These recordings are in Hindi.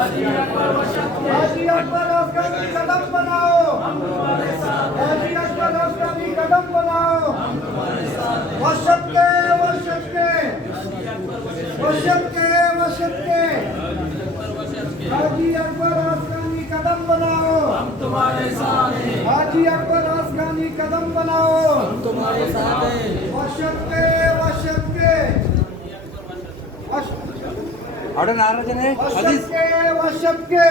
हाजी अकबर अफगानी कदम बनाओ, हाजी अकबर अफगानी कदम बनाओ। वशत के वशत के वशत के वशत के हाजी अकबर अफगानी कदम बनाओ, हम तुम्हारे साथ हैं, हाजी अकबर अफगानी कदम बनाओ। हम तुम्हारे साथ हैं। वशत के वशत के ऑर्डर नाराज है वशत के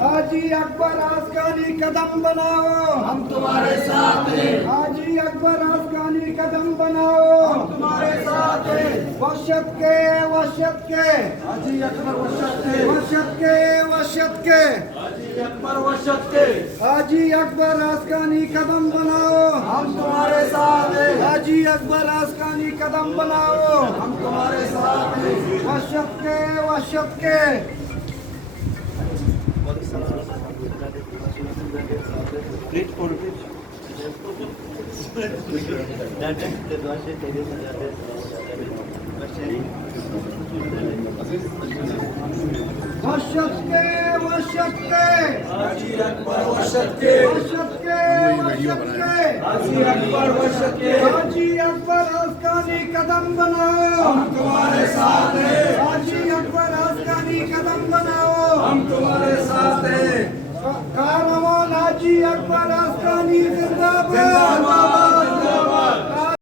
हाजी अकबर अफगानी कदम बनाओ, हम तुम्हारे साथ हैं, हाजी अकबर अफगानी कदम बनाओ। हम तुम्हारे साथ हैं। वशत के हाजी अकबर वशत के, वशत के वशत के हाजी अकबर वशत के, हाजी अकबर अफगानी कदम बनाओ, हम तुम्हारे साथ हैं, हाजी अकबर अफगानी कदम बनाओ। हम तुम्हारे साथ हैं। वशत के वशत के हाजी अकबर वशत के, वशत के हाजी अकबर वशत के, हाजी अकबर अफगानी कदम बनाओ, हम तुम्हारे साथ हैं, हाजी अकबर अफगानी कदम बनाओ। हम तुम्हारे